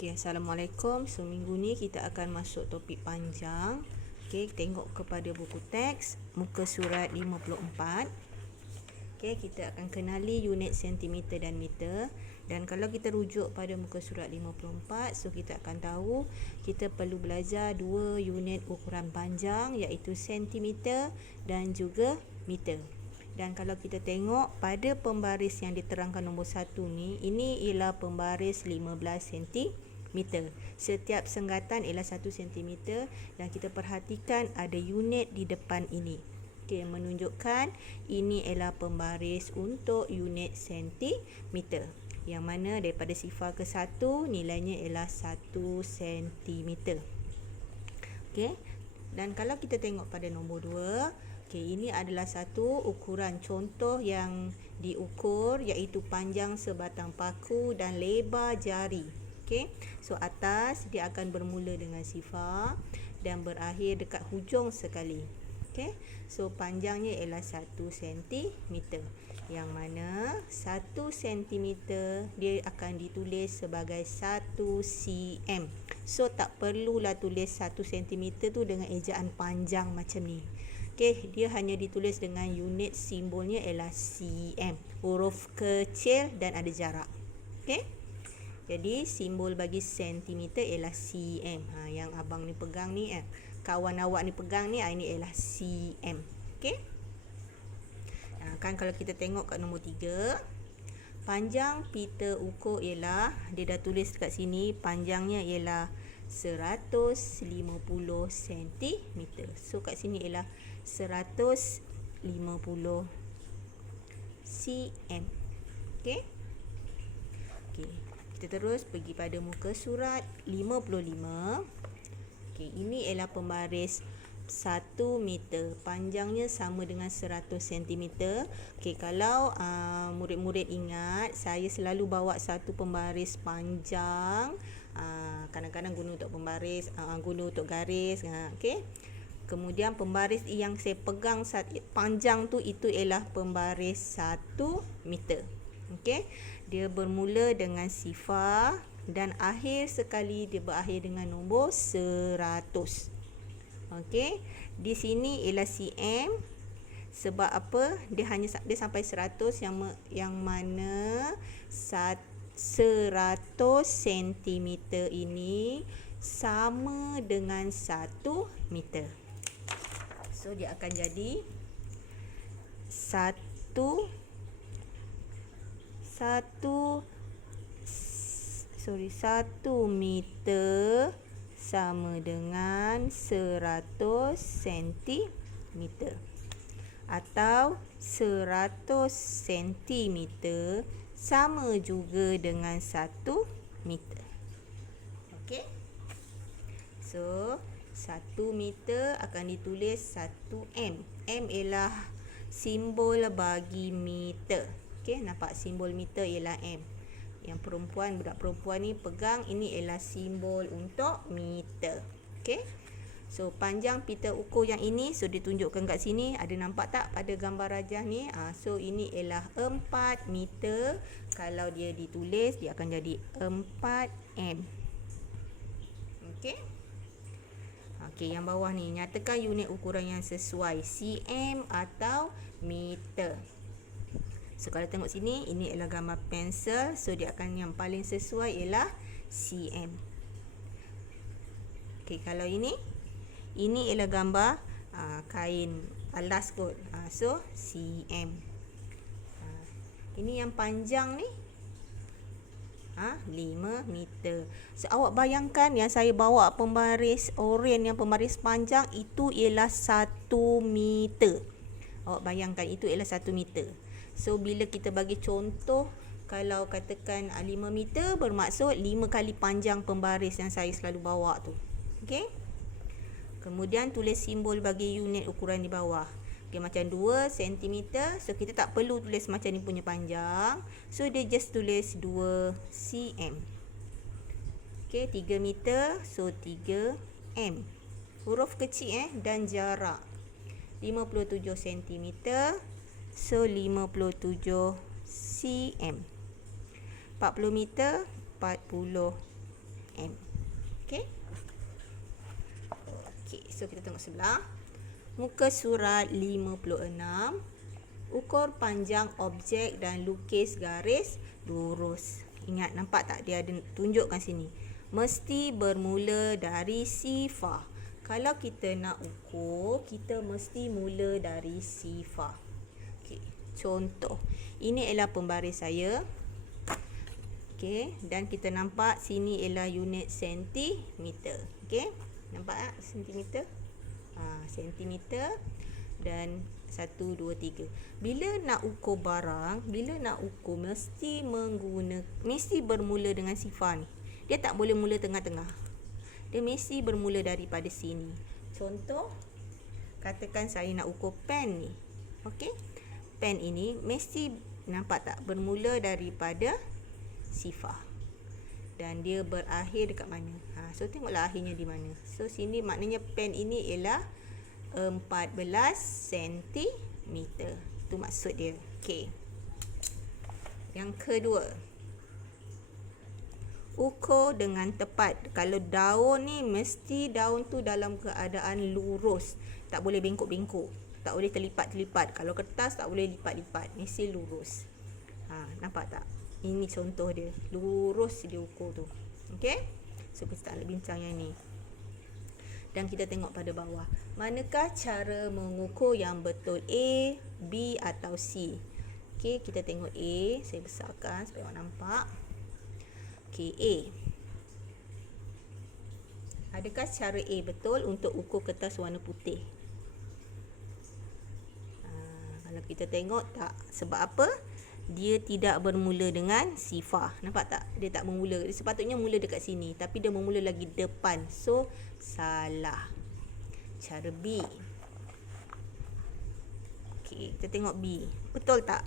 Okey, Assalamualaikum. So, minggu ni kita akan masuk topik panjang. Okey, tengok kepada buku teks, muka surat 54. Okey, kita akan kenali unit sentimeter dan meter. Dan kalau kita rujuk pada muka surat 54, so kita akan tahu kita perlu belajar dua unit ukuran panjang, iaitu sentimeter dan juga meter. Dan kalau kita tengok pada pembaris yang diterangkan nombor 1 ni, ini ialah pembaris 15 cm. Setiap senggatan ialah 1 cm dan kita perhatikan ada unit di depan ini. Okey, menunjukkan ini ialah pembaris untuk unit sentimeter. Yang mana daripada sifar ke 1 nilainya ialah 1 cm. Okey. Dan kalau kita tengok pada nombor 2, okey, ini adalah satu ukuran contoh yang diukur, iaitu panjang sebatang paku dan lebar jari. Okey. So atas dia akan bermula dengan sifar dan berakhir dekat hujung sekali. Okey. So panjangnya ialah 1 cm. Yang mana 1 cm dia akan ditulis sebagai 1 cm. So tak perlulah tulis 1 cm tu dengan ejaan panjang macam ni. Okey, dia hanya ditulis dengan unit simbolnya ialah cm. Huruf kecil dan ada jarak. Okey. Jadi simbol bagi sentimeter ialah cm. Yang abang ni pegang ni, kawan awak ni pegang ni, ini ialah cm. Okey. Kan kalau kita tengok kat nombor 3, panjang pita ukur ialah, dia dah tulis dekat sini, panjangnya ialah 150 cm. So kat sini ialah 150 cm. Okey. Okey, kita terus pergi pada muka surat 55. Okey, ini ialah pembaris 1 meter. Panjangnya sama dengan 100 cm. Okey, kalau murid-murid ingat, saya selalu bawa satu pembaris panjang. Kadang-kadang guna untuk pembaris, guna untuk garis. Okey. Kemudian pembaris yang saya pegang panjang tu, itu ialah pembaris 1 meter. Okey. Dia bermula dengan sifar dan akhir sekali dia berakhir dengan nombor 100. Okey. Di sini ialah cm. Sebab apa? Dia sampai 100, yang mana 100 cm ini sama dengan 1 meter. So dia akan jadi 1 meter sama dengan 100 cm, atau 100 cm sama juga dengan 1 meter. Okey. So 1 meter akan ditulis 1m. M ialah simbol bagi meter. Okey, nampak simbol meter ialah m. Yang perempuan, budak perempuan ni pegang, ini ialah simbol untuk meter. Okey. So panjang pita ukur yang ini, so ditunjukkan kat sini, ada nampak tak pada gambar rajah ni? So ini ialah 4 meter. Kalau dia ditulis, dia akan jadi 4m. Okey. Okey, yang bawah ni, nyatakan unit ukuran yang sesuai, cm atau meter. So kalau tengok sini, ini ialah gambar pensel. So dia akan, yang paling sesuai ialah cm. Okey, kalau ini ialah gambar kain alas kot. So cm. Ini yang panjang ni 5 meter. So awak bayangkan, yang saya bawa pembaris oren, yang pembaris panjang itu ialah 1 meter. Awak bayangkan, itu ialah 1 meter. So bila kita bagi contoh, kalau katakan 5 meter, bermaksud 5 kali panjang pembaris yang saya selalu bawa tu. Okey. Kemudian tulis simbol bagi unit ukuran di bawah. Okey, macam 2 cm. So kita tak perlu tulis macam ni punya panjang. So dia just tulis 2 cm. Okey, 3 meter. So 3m. Huruf kecil dan jarak. 57 cm. So 57 cm. 40 meter 40 cm. Okey. Okey, so kita tengok sebelah. Muka surat 56. Ukur panjang objek dan lukis garis lurus. Ingat, nampak tak dia ada tunjukkan sini. Mesti bermula dari sifar. Kalau kita nak ukur, kita mesti mula dari sifar. Okey, contoh. Ini ialah pembaris saya. Okey, dan kita nampak sini ialah unit sentimeter. Okey, nampak tak sentimeter? Sentimeter dan 1, 2, 3. Bila nak ukur barang, bila nak ukur mesti bermula dengan sifar ni. Dia tak boleh mula tengah-tengah. Dia mesti bermula daripada sini. Contoh, katakan saya nak ukur pen ni. Okey. Pen ini mesti, nampak tak, bermula daripada sifar. Dan dia berakhir dekat mana? So tengoklah akhirnya di mana. So sini maknanya pen ini ialah 14 cm. Itu maksud dia. Okey. Yang kedua, ukur dengan tepat. Kalau daun ni, mesti daun tu dalam keadaan lurus. Tak boleh bengkok-bengkok. Tak boleh terlipat-terlipat. Kalau kertas tak boleh lipat-lipat. Mesti lurus. Nampak tak? Ini contoh dia. Lurus dia ukur tu. Okey? So kita tak nak bincang yang ni. Dan kita tengok pada bawah. Manakah cara mengukur yang betul? A, B atau C? Okey, kita tengok A. Saya besarkan supaya awak nampak. Okey, A. Adakah cara A betul untuk ukur kertas warna putih? Kalau kita tengok tak. Sebab apa? Dia tidak bermula dengan sifar. Nampak tak? Dia tak bermula. Dia sepatutnya mula dekat sini. Tapi dia bermula lagi depan. So, salah. Cara B. Okey, kita tengok B. Betul tak?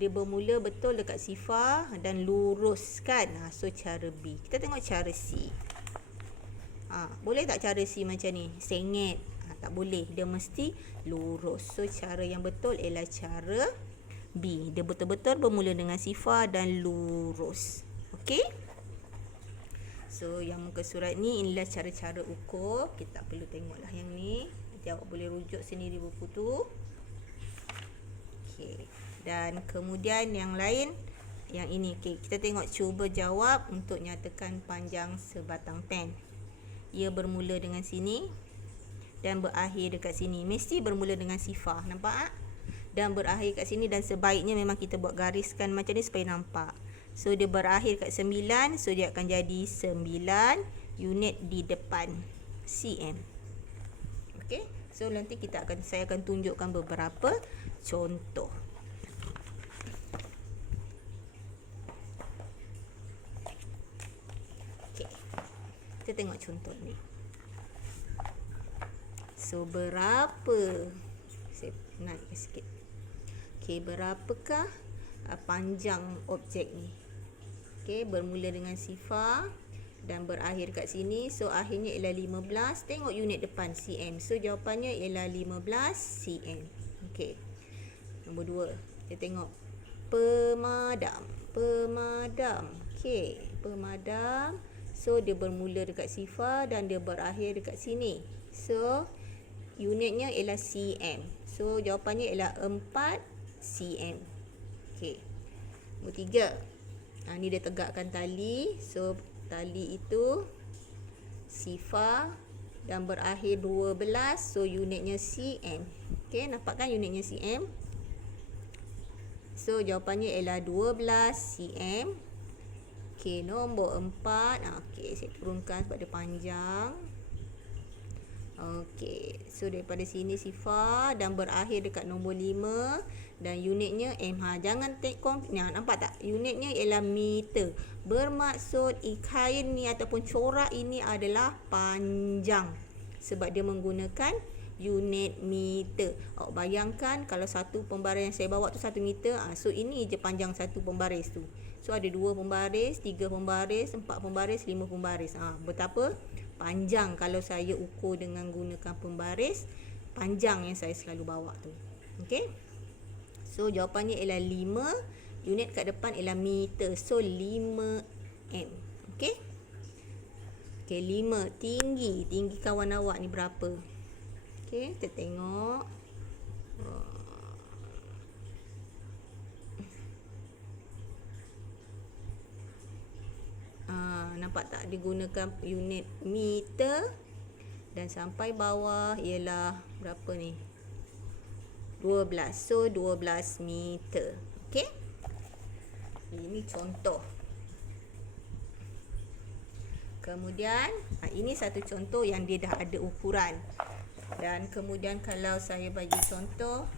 Dia bermula betul dekat sifar dan lurus kan? So, cara B. Kita tengok cara C. Boleh tak cara C macam ni? Sengit. Tak boleh. Dia mesti lurus. So, cara yang betul ialah cara B. Dia betul-betul bermula dengan sifar dan lurus. Okey? So, yang muka surat ni inilah cara-cara ukur. Kita tak perlu tengoklah yang ni. Nanti awak boleh rujuk sendiri buku tu. Okey. Dan kemudian yang lain, yang ini. Okey, kita tengok, cuba jawab untuk nyatakan panjang sebatang pen. Ia bermula dengan sini dan berakhir dekat sini. Mesti bermula dengan sifar. Nampak tak? Dan berakhir kat sini, dan sebaiknya memang kita buat gariskan macam ni supaya nampak. So, dia berakhir kat 9. So, dia akan jadi 9 unit di depan cm. Okey. So, nanti saya akan tunjukkan beberapa contoh. Okey. Kita tengok contoh ni. So, berapa? Saya naikkan sikit. Okey, berapakah panjang objek ni? Okey, bermula dengan sifar dan berakhir kat sini. So, akhirnya ialah 15. Tengok unit depan, cm. So, jawapannya ialah 15 cm. Okey. Nombor 2. Kita tengok pemadam. Pemadam. Okey, pemadam. So, dia bermula dekat sifar dan dia berakhir dekat sini. So, unitnya ialah cm. So, jawapannya ialah 4 cm. Okey. Nombor 3. Ni dia tegakkan tali. So, tali itu sifar dan berakhir 12. So, unitnya cm. Okey, nampak kan unitnya cm? So, jawapannya ialah 12 cm. Okey, nombor 4. Okey, saya turunkan sebab dia panjang. Okey, so daripada sini sifar dan berakhir dekat nombor 5 dan unitnya m. Jangan nampak tak? Unitnya ialah meter. Bermaksud kain ni ataupun corak ini adalah panjang sebab dia menggunakan unit meter. Awak bayangkan kalau satu pembaris yang saya bawa tu 1 meter. So ini je panjang satu pembaris tu. So ada 2 pembaris, 3 pembaris, 4 pembaris, 5 pembaris. Betapa panjang kalau saya ukur dengan gunakan pembaris panjang yang saya selalu bawa tu. Okey. So jawapannya ialah 5. Unit kat depan ialah meter. So 5 cm. Okey. Okey, 5. Tinggi kawan awak ni berapa? Okey, kita tengok. Nampak tak, dia gunakan unit meter dan sampai bawah ialah berapa ni? 12. So 12 meter. Okey. Ini contoh. Kemudian ini satu contoh yang dia dah ada ukuran. Dan kemudian kalau saya bagi contoh,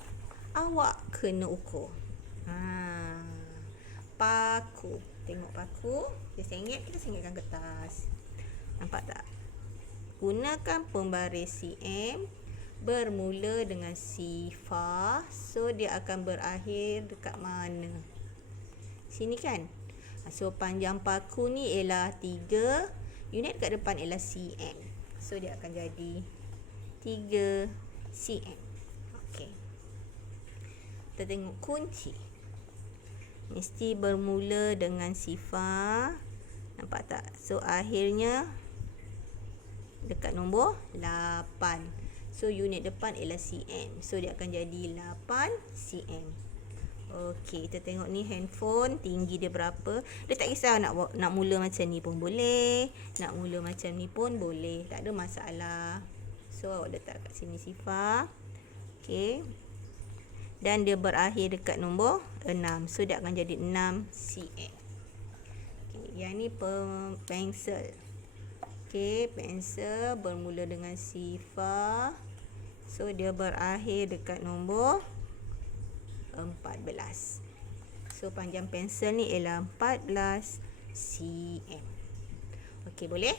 awak kena ukur. Paku. Tengok paku, kita sengitkan kertas. Nampak tak? Gunakan pembaris cm bermula dengan sifar. So dia akan berakhir dekat mana? Sini kan? So panjang paku ni ialah 3. Unit kat depan ialah cm. So dia akan jadi 3 cm. Okey. Kita tengok kunci. Mesti bermula dengan sifar. Nampak tak? So akhirnya dekat nombor 8. So unit depan ialah cm. So dia akan jadi 8 cm. Okey, kita tengok ni handphone, tinggi dia berapa. Dia tak kisah nak mula macam ni pun boleh, nak mula macam ni pun boleh, tak ada masalah. So awak letak kat sini sifar. Okey. Dan dia berakhir dekat nombor 6. So dia akan jadi 6 cm. Okey, yang ni pensel. Okey, pensel bermula dengan sifar. So dia berakhir dekat nombor 14. So panjang pensel ni ialah 14 cm. Okey, boleh?